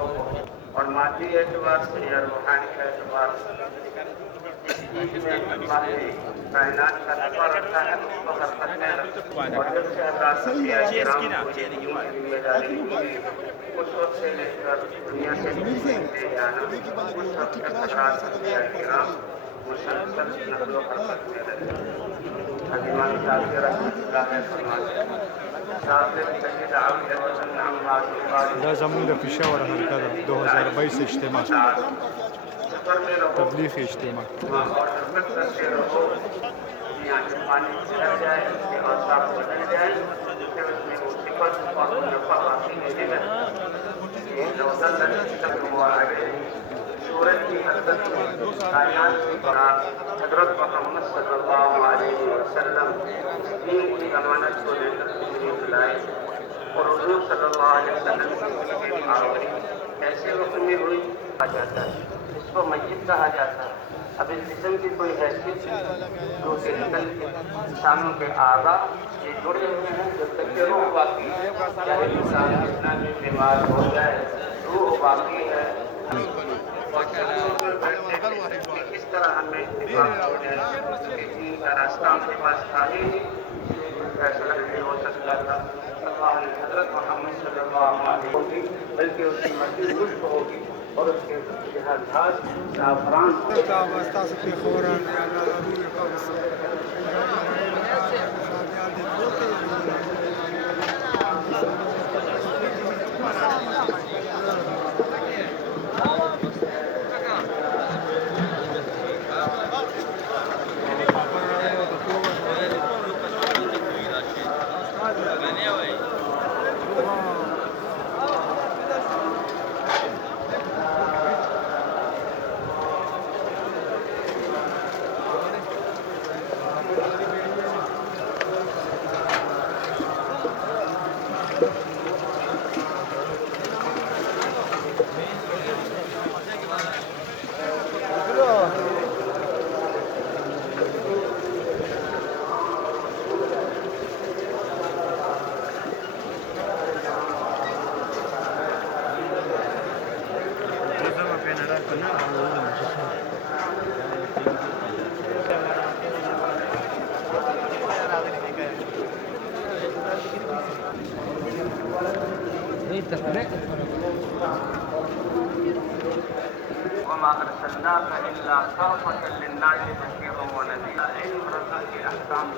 اور مادی اعتبار سے یا روحانی اعتبار سے جس چیز میں اللہ نے کائنات کا دفاع رکھا ہے اس کو حرکت میں رکھا، اور جب سے حضرات انبیاء کرام کو یہ دین کی ذمہ داری ملی اس وقت سے لے کر دنیا سے تشریف لے جانا، اس وقت تک حضرات انبیاء کرام مسلسل نقل و حرکت میں رہے۔ حضرت شاذلی رحمۃ اللہ علیہ فرماتے ہیں دا زمون د پېښور حلقه ده 2022 اجتماع تبلیغ اجتماع اور حرکت کرتے رہو، یہاں سے پانی چڑھ جائے، اس کے اوصاف بدل جائے، پھر اس میں وہ صفت اور نفع حاصل ہونے لگے۔ یہ روزہ تک ہوا ہے سورج کی حرکت میں کائنات کی بنا حضرت محمد صلی اللہ علیہ وسلم اس دین کی امانت کو لے کر تشریف لائے، اور حضور صلی اللہ علیہ وسلم کی آوری ایسے وقت میں ہوئی کہا جاتا ہے، اس کو میت کہا جاتا ہے۔ اب اس جسم کی کوئی حیثیت جو کہ نکل کے انسانوں کے اعضاء یہ جڑے ہوئے ہیں، جب تک کہ روح باقی ہے، چاہے انسان جتنا بھی بیمار ہو جائے روح باقی ہے۔ اس طرح ہمیں اتفاق ہو جائے کہ دین کا راستہ ہم کے پاس تھا ہی نہیں، فیصلہ نہیں ہو سکتا تھا۔ اللہ نے حضرت محمد صلی اللہ علیہ وسلم ہوگی بلکہ اس کی مرضی مشق ہوگی اور اس کے جہاز زعفران وما أرسلناك إلا كافة للناس بشيرا ونذيرا علم رسول الأحكام